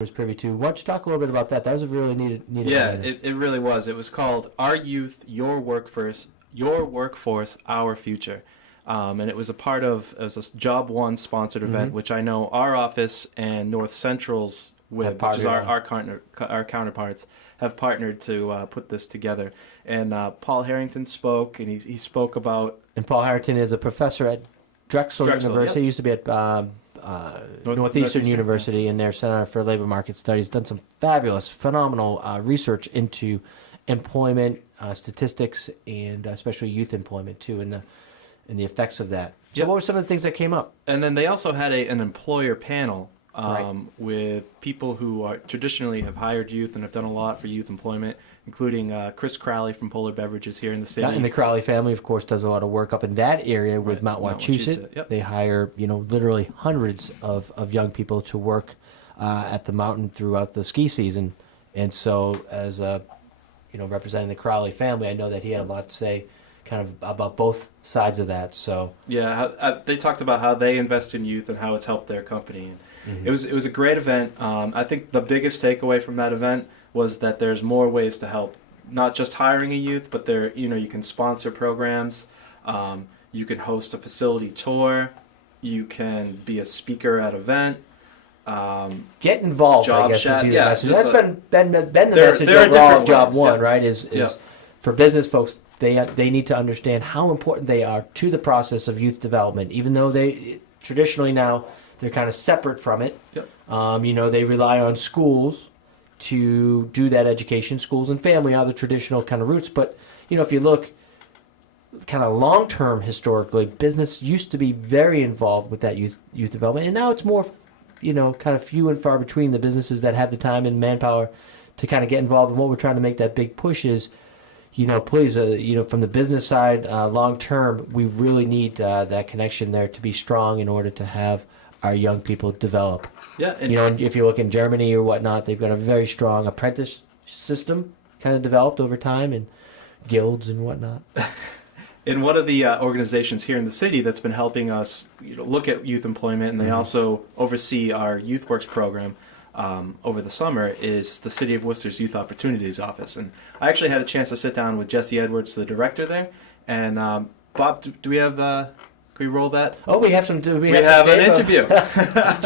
was privy to. Why don't you talk a little bit about that? That was a really neat Yeah, event. it really was. It was called Our Youth, Your Workforce, Our Future. And it was it was a Job One sponsored event, which I know our office and North Central's WIB, which is our counterparts, have partnered to put this together. And Paul Harrington spoke, and he spoke about... And Paul Harrington is a professor at Drexel University. Yep. He used to be at Northeastern University in their Center for Labor Market Studies. Done some fabulous, phenomenal research into employment statistics and especially youth employment too, and the effects of that. So what were some of the things that came up? And then they also had an employer panel Right. with people who traditionally have hired youth and have done a lot for youth employment, including Chris Crowley from Polar Beverages here in the city. And the Crowley family, of course, does a lot of work up in that area with Mount Wachusett. Yep. They hire, literally hundreds of young people to work at the mountain throughout the ski season. And so, as representing the Crowley family, I know that he had a lot to say, kind of about both sides of that. So yeah, they talked about how they invest in youth and how it's helped their company. It was a great event. I think the biggest takeaway from that event was that there's more ways to help, not just hiring a youth, but you can sponsor programs, you can host a facility tour, you can be a speaker at an event. get involved. Job I guess chat, would be yeah, the message. just That's been the message there are overall different of Job ways, One, yeah. right? Is for business folks, they need to understand how important they are to the process of youth development, even though they traditionally now they're kind of separate from it. Yep. They rely on schools to do that education. Schools and family are the traditional kind of roots. But, if you look kind of long-term historically, business used to be very involved with that youth development. And now it's more, kind of few and far between the businesses that have the time and manpower to kind of get involved. And what we're trying to make that big push is, please, from the business side, long-term, we really need that connection there to be strong in order to have our young people develop. Yeah, And if you look in Germany or whatnot, they've got a very strong apprentice system kind of developed over time, and guilds and whatnot. in one of the organizations here in the city that's been helping us look at youth employment, and they also oversee our Youth Works program over the summer, is the City of Worcester's Youth Opportunities Office. And I actually had a chance to sit down with Jesse Edwards, the director there. And Bob, do we have... Can we roll that? Oh, we have some. We have an interview.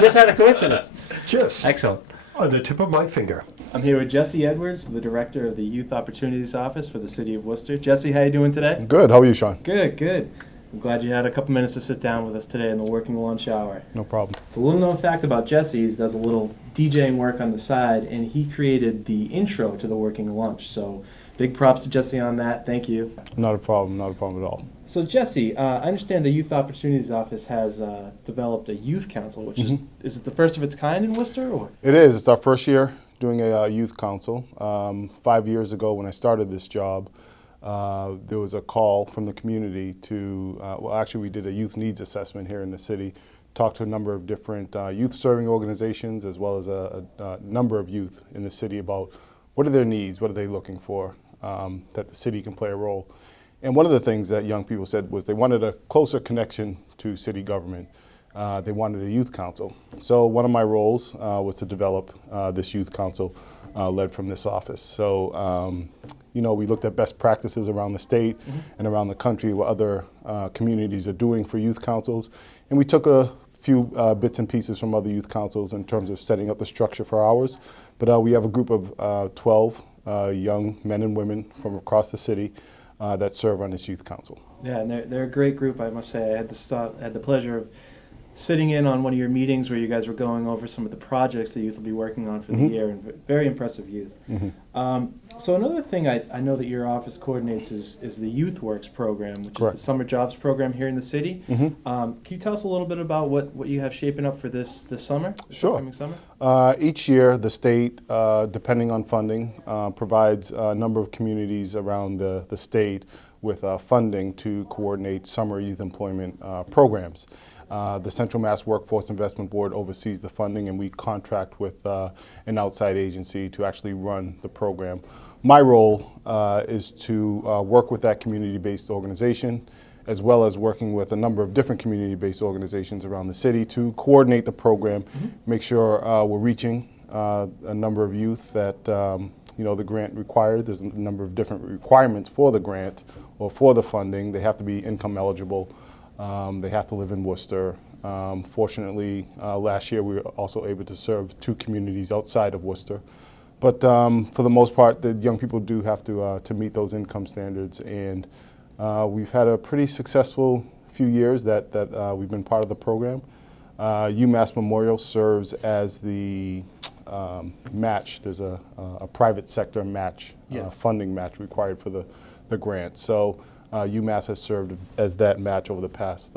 Just had a coincidence. Just Excellent. on the tip of my finger. I'm here with Jesse Edwards, the director of the Youth Opportunities Office for the City of Worcester. Jesse, how you doing today? Good. How are you, Sean? Good. I'm glad you had a couple minutes to sit down with us today in the working lunch hour. No problem. It's a little known fact about Jesse. He does a little DJing work on the side, and he created the intro to the working lunch. So big props to Jesse on that. Thank you. Not a problem. Not a problem at all. So Jesse, I understand the Youth Opportunities Office has developed a youth council, which is it the first of its kind in Worcester? Or? It is. It's our first year doing a youth council. 5 years ago when I started this job, there was a call from the community to, we did a youth needs assessment here in the city, talked to a number of different youth serving organizations as well as a number of youth in the city about what are their needs, what are they looking for, that the city can play a role. And one of the things that young people said was they wanted a closer connection to city government. They wanted a youth council. So one of my roles was to develop this youth council led from this office. So, we looked at best practices around the state and around the country, what other communities are doing for youth councils. And we took a few bits and pieces from other youth councils in terms of setting up the structure for ours. But we have a group of 12 young men and women from across the city that serve on this youth council. Yeah, and they're a great group, I must say. I had the pleasure of sitting in on one of your meetings where you guys were going over some of the projects the youth will be working on for the year, and very impressive youth. So another thing I know that your office coordinates is the Youth Works program, which Correct. is the summer jobs program here in the city. Can you tell us a little bit about what you have shaping up for this summer? Sure. Upcoming summer? Each year, the state, depending on funding, provides a number of communities around the state with funding to coordinate summer youth employment programs. The Central Mass Workforce Investment Board oversees the funding, and we contract with an outside agency to actually run the program. My role is to work with that community-based organization, as well as working with a number of different community-based organizations around the city to coordinate the program, make sure we're reaching a number of youth that the grant required. There's a number of different requirements for the grant or for the funding. They have to be income eligible. They have to live in Worcester. Fortunately, last year we were also able to serve 2 communities outside of Worcester. But for the most part, the young people do have to meet those income standards, and we've had a pretty successful few years that we've been part of the program. UMass Memorial serves as the match. There's a private sector match, Yes. funding match required for the grant. So UMass has served as that match over the past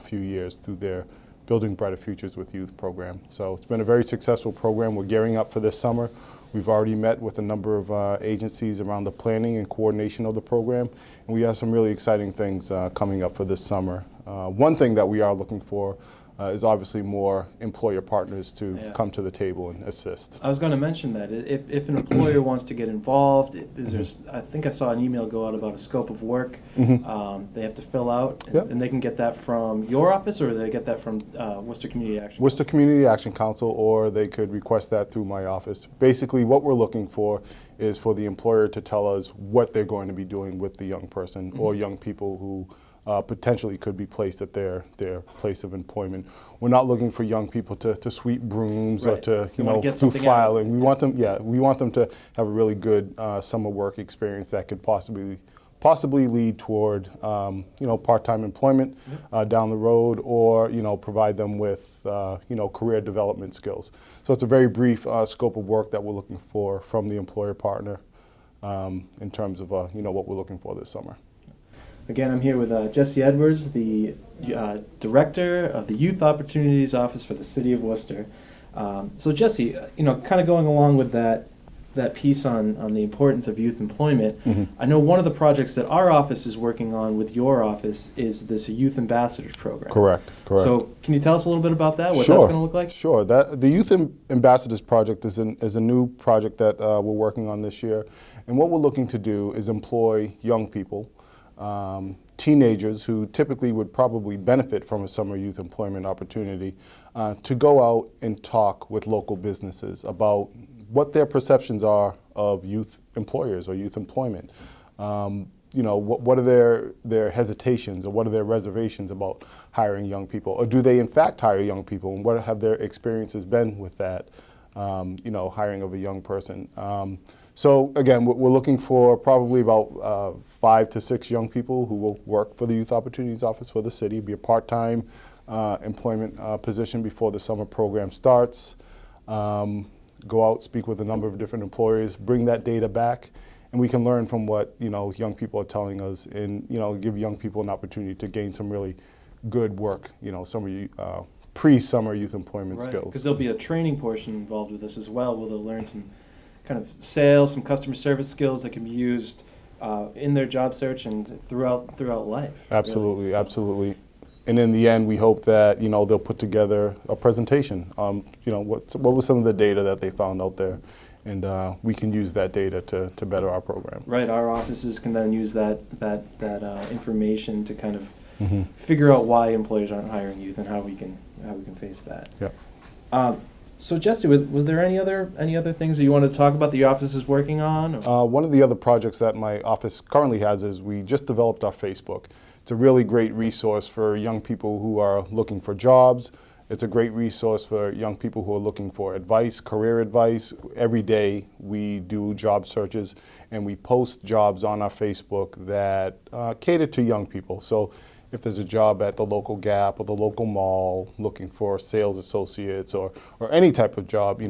few years through their Building Brighter Futures with Youth program. So it's been a very successful program. We're gearing up for this summer. We've already met with a number of agencies around the planning and coordination of the program, and we have some really exciting things coming up for this summer. One thing that we are looking for is obviously more employer partners to come to the table and assist. I was going to mention that if an employer wants to get involved, I think I saw an email go out about a scope of work they have to fill out, and they can get that from your office, or they get that from Worcester Community Action Worcester Community Action Council, or they could request that through my office. Basically, what we're looking for is for the employer to tell us what they're going to be doing with the young person or young people who potentially could be placed at their place of employment. We're not looking for young people to sweep brooms or to do filing. We want them, we want them to have a really good summer work experience that could possibly lead toward part-time employment down the road, or provide them with career development skills. So it's a very brief scope of work that we're looking for from the employer partner in terms of what we're looking for this summer. Again, I'm here with Jesse Edwards, the Director of the Youth Opportunities Office for the City of Worcester. So Jesse, kind of going along with that piece on the importance of youth employment, I know one of the projects that our office is working on with your office is this Youth Ambassadors program. Correct. So can you tell us a little bit about that, what Sure. that's going to look like? Sure. The Youth Ambassadors project is a new project that we're working on this year. And what we're looking to do is employ young people, teenagers who typically would probably benefit from a summer youth employment opportunity, to go out and talk with local businesses about what their perceptions are of youth employers or youth employment. What are their hesitations, or what are their reservations about hiring young people, or do they in fact hire young people, and what have their experiences been with that, hiring of a young person. So again, we're looking for probably about 5 to 6 young people who will work for the Youth Opportunities Office for the city, be a part-time employment position before the summer program starts. Go out, speak with a number of different employers, bring that data back, and we can learn from what young people are telling us, and give young people an opportunity to gain some really good work, pre-summer youth employment skills. Because there'll be a training portion involved with this as well, where they'll learn some kind of sales, some customer service skills that can be used in their job search and throughout life. Absolutely, really. absolutely. And in the end, we hope that they'll put together a presentation. What was some of the data that they found out there, and we can use that data to better our program. Right. Our offices can then use that information to kind of figure out why employers aren't hiring youth and how we can face that. Yeah. So Jesse, was there any other things that you wanted to talk about that your office is working on? One of the other projects that my office currently has is we just developed our Facebook. It's a really great resource for young people who are looking for jobs. It's a great resource for young people who are looking for advice, career advice. Every day we do job searches, and we post jobs on our Facebook that cater to young people. So if there's a job at the local Gap or the local mall looking for sales associates, or any type of job,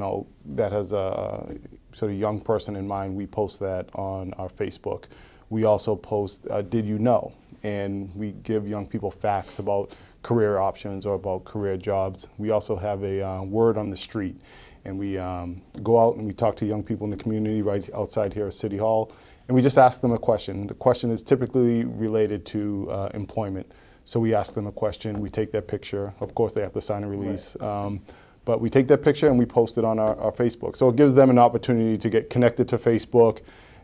that has a sort of young person in mind, we post that on our Facebook. We also post Did You Know? And we give young people facts about career options or about career jobs. We also have a word on the street, and we go out and we talk to young people in the community right outside here at City Hall, and we just ask them a question. The question is typically related to employment. So we ask them a question, we take their picture. Of course, they have to sign a release. Right. But we take their picture and we post it on our Facebook. So it gives them an opportunity to get connected to Facebook,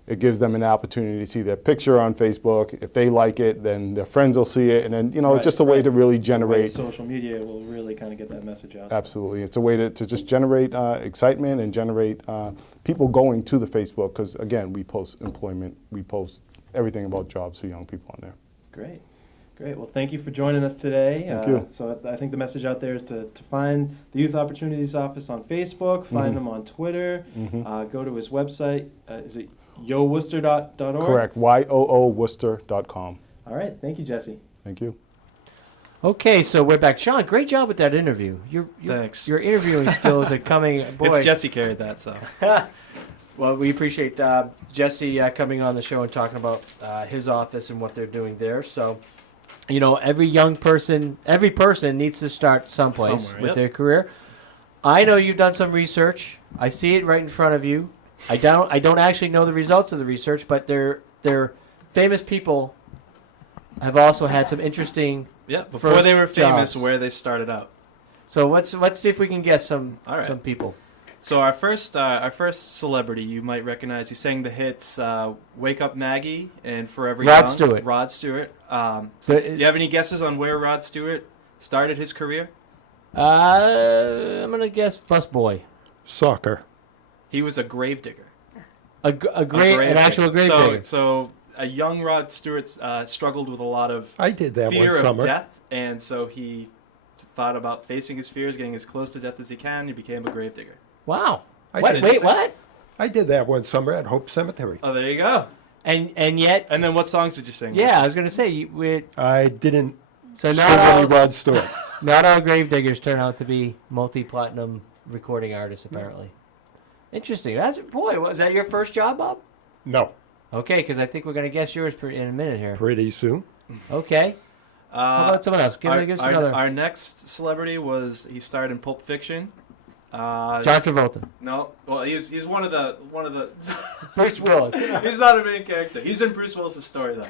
It gives them an opportunity to see their picture on Facebook. If they like it, then their friends will see it. And then, it's Right, just a way right. to really generate. Social media will really kind of get that message out. Absolutely. It's a way to just generate excitement and generate people going to the Facebook because, again, we post employment, we post everything about jobs for young people on there. Great. Great. Well, thank you for joining us today. Thank you. So I think the message out there is to find the Youth Opportunities Office on Facebook, find them on Twitter, go to his website. Is it yoworcester.org? Correct. YOOWorcester.com. All right. Thank you, Jesse. Thank you. Okay, so we're back. Sean, great job with that interview. Thanks. Your interviewing skills are coming. Boy. It's Jesse carried that, so. Well, we appreciate Jesse coming on the show and talking about his office and what they're doing there. So, every person needs to start someplace Somewhere, with yep. their career. I know you've done some research. I see it right in front of you. I don't actually know the results of the research, but they're famous people have also had some interesting. Yeah, before they were first famous, jobs. where they started out. So let's see if we can get some All right. some people. So our first celebrity you might recognize. He sang the hits "Wake Up Maggie" and "Forever Rod Young." Stewart. Rod Stewart. So Do you have any guesses on where Rod Stewart started his career? I'm gonna guess busboy. Soccer. He was a gravedigger. An actual grave digger. So a young Rod Stewart struggled with a lot of I did that fear one of summer. death, and so he thought about facing his fears, getting as close to death as he can. He became a gravedigger. Wow. I Wait, did. wait, what? I did that one summer at Hope Cemetery. Oh, there you go. And yet, And then what songs did you sing? yeah, I was gonna say I didn't so sing not any all Rod Stewart. not all gravediggers turn out to be multi-platinum recording artists. Apparently, interesting. Was that your first job, Bob? No, Okay, because I think we're gonna guess yours in a minute here. pretty soon. Okay. How about someone else? Give us another. Our next celebrity he starred in Pulp Fiction. John Travolta. No, well he's one of the Bruce Willis. he's not a main character. He's in Bruce Willis' story though.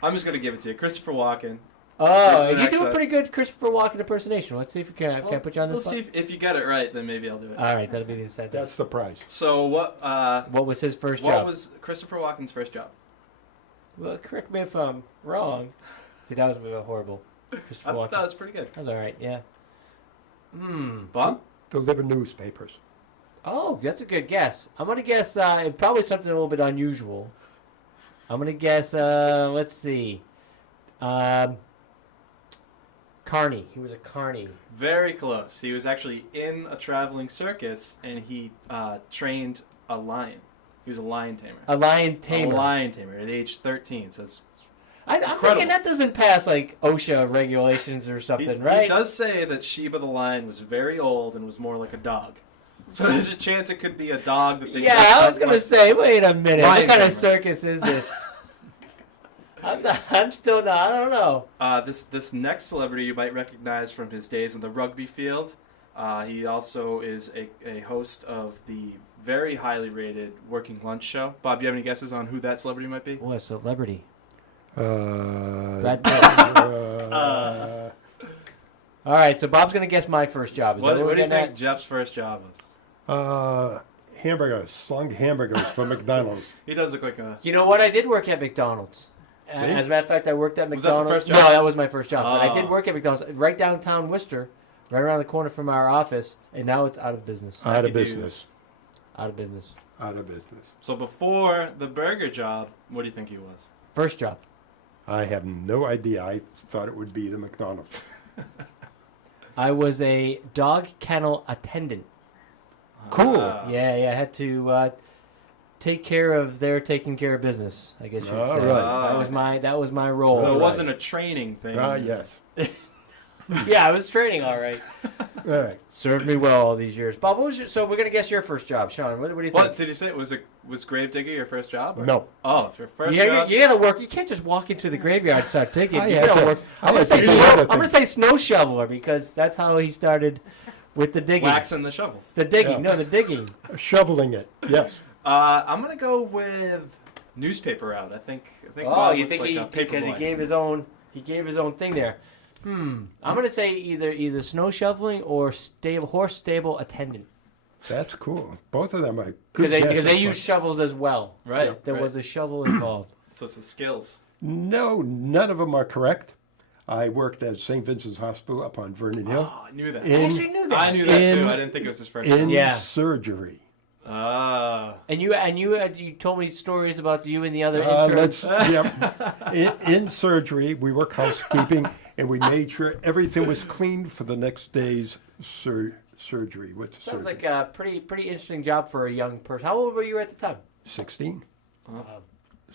I'm just gonna give it to you, Christopher Walken. Oh, the you next do a one. pretty good Christopher Walken impersonation. Let's see if we can put you on the Let's spot. see if you get it right, then maybe I'll do it. All right, that'll be the incentive. That's the prize. So what What was his first what job? was Christopher Walken's first job? Well, correct me if I'm wrong. See, that was horrible. Christopher I Walken. thought that was pretty good. That was all right. Yeah. Bob? Deliver newspapers. Oh, that's a good guess. I'm gonna guess probably something a little bit unusual. I'm gonna guess. Let's see. Carney. He was a carney. Very close. He was actually in a traveling circus and he trained a lion. He was a lion tamer. A lion tamer. A lion tamer at age 13. So it's I'm incredible. thinking that doesn't pass like OSHA regulations or something, right? He does say that Sheba the lion was very old and was more like a dog. So there's a chance it could be a dog that they Yeah, dressed I up was gonna like. say. Wait a minute. Lion What kind of tamer. circus is this? I'm still not. I don't know. This next celebrity you might recognize from his days in the rugby field. He also is a host of the very highly rated Working Lunch show. Bob, do you have any guesses on who that celebrity might be? What a celebrity. Brad All right, so Bob's gonna guess my first job. Is What that do we're you getting think at? Jeff's first job was? hamburgers, slung hamburgers from McDonald's. He does look like a... You know what? I did work at McDonald's. As a matter of fact, I worked at Was that the McDonald's. first job? No, that was my first job. But I Oh. did work at McDonald's right downtown Worcester, right around the corner from our office, and now it's out of business. Out of Lucky dudes. business. Out of business. Out of business. So before the burger job, what do you think he was? First job. I have no idea. I thought it would be the McDonald's. I was a dog kennel attendant. Cool. Yeah, I had to take care of their taking care of business. I guess you would All say. right. That was my role. So it Alright. wasn't a training thing. Yes. Yeah, I was training all right. All right. Served me well all these years. Bob, so we're gonna guess your first job, Sean. What do you think? What did you say? Was gravedigger your first job? or- No. Oh, your first Yeah, job. you gotta work. You can't just walk into the graveyard and start digging. I You had gotta to- work. I I'm gonna, had say to do snow, other I'm gonna things. say snow shoveler because that's how he started with the digging. Waxing the shovels. The digging, Yeah. no, the digging. Shoveling it. Yes. I'm gonna go with newspaper route. I think. Oh, Bob you looks think like he a paper because he boy. gave his own thing there. I'm gonna say either snow shoveling or horse stable attendant. That's cool. Both of them are Because good they guesses. use shovels as well. Right. There right. was a shovel involved. So it's the skills. No, none of them are correct. I worked at St. Vincent's Hospital up on Vernon Hill Oh, I knew that. I actually knew that. I knew that too. In- I didn't think it was his first in name. Yeah. surgery. Ah. And you told me stories about you and the other Let's, interns. yep. In surgery, we work housekeeping, and we made sure everything was cleaned for the next day's surgery. What's Sounds surgery? like a pretty interesting job for a young person. How old were you at the time? 16. Oh.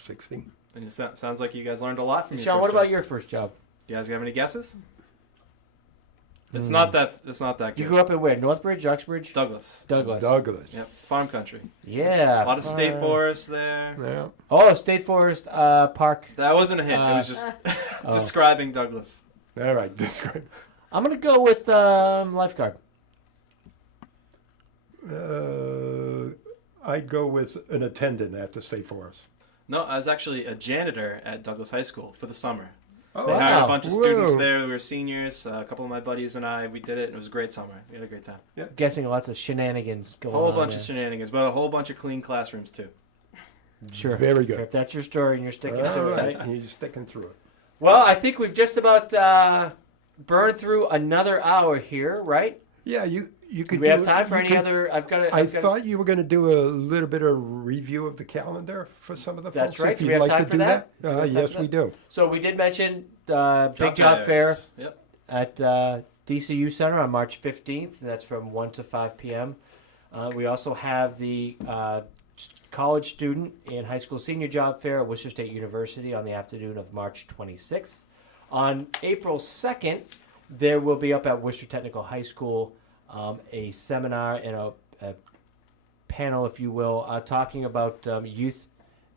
16. And it sounds like you guys learned a lot from your Sean, first what about jobs. your first job? You guys have any guesses? It's not that. It's not that good. You grew up in where? Northbridge, Uxbridge, Douglas. Douglas. Douglas. Yep. Farm country. Yeah. A lot of state forests there. Yeah. Oh, State Forest Park. That wasn't a hint. It was just describing Douglas. All right. Describe. I'm gonna go with lifeguard. I'd go with an attendant at the State Forest. No, I was actually a janitor at Douglas High School for the summer. Oh, They Wow. hired a bunch of students Whoa. there. We were seniors. A couple of my buddies and I, we did it. And it was a great summer. We had a great time. Guessing lots of shenanigans A going whole on. bunch there. of shenanigans, but a whole bunch of clean classrooms too. Sure. Very Sure, good. if that's your story and you're sticking All to it, right. right? He's sticking through it. Well, I think we've just about burned through another hour here, right? Yeah, you Do could. we have do- time for you any could- other? I thought you were going to do a little bit of review of the calendar for some of the That's folks. right. If Do you'd we have like time to for do that? that. Do we have time Yes, for we that? do. So we did mention Big Job Fair Yep. at DCU Center on March 15th. That's from 1 to 5 p.m. We also have the college student and high school senior job fair at Worcester State University on the afternoon of March 26th. On April 2nd, there will be up at Worcester Technical High School a seminar and a panel, if you will, talking about youth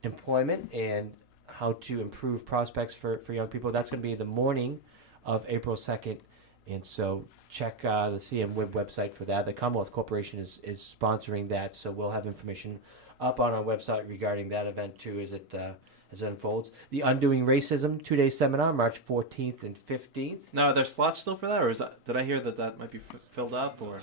employment and how to improve prospects for young people. That's going to be the morning of April 2nd. And so check the CMWIB website for that. The Commonwealth Corporation is sponsoring that, so we'll have information up on our website regarding that event too as it unfolds. The Undoing Racism 2-day seminar, March 14th and 15th. Now, are there slots still for that, or is that? Did I hear that might be filled up, or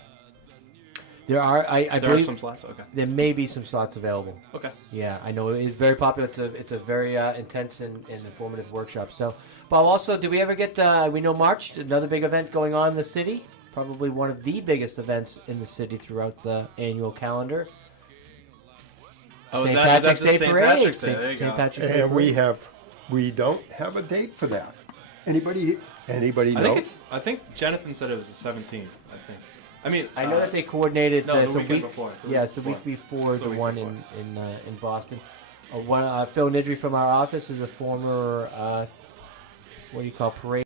There are, I there are believe, some slots? Okay. there may be some slots available. Okay. Yeah, I know it is very popular. It's a very intense and informative workshop. So, but also, did we ever get? We know March, another big event going on in the city. Probably one of the biggest events in the city throughout the annual calendar. Oh, St. that's Patrick's the Day St. Parade. Patrick's Day. There you St. go. Patrick's Day And Parade. we don't have a date for that. Anybody know? I think Jonathan said it was the 17th. I think. I mean, I know that they coordinated no, the it's a weekend week before. Yeah, it's the week before It's the week one before. in Boston. Phil Nidry from our office is a former what do you call parade